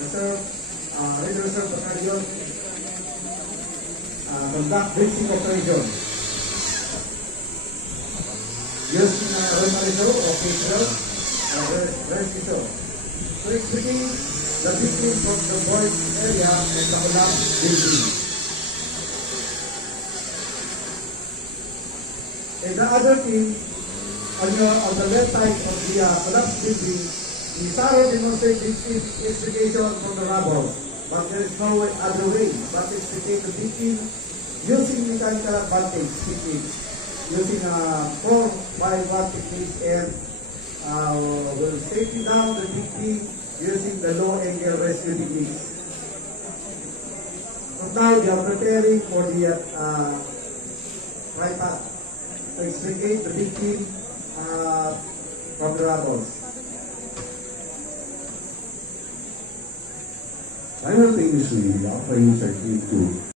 reserve, Red Reserve Battalion, conduct breaching operation using Romarisol official rescue to extricate the victim from the void area and the collapsed building. And the other team, on the left side of the collapsed building, the Saro demonstrated extrication from the rubble, but there is no other way but extricate the victim using mechanical advantage techniques, using 4-5 watt techniques, and will safety down the victim using the low angle rescue techniques. So now they are preparing for the right path to extricate the victim from the rubbles. Simultaneously, the offerings are key to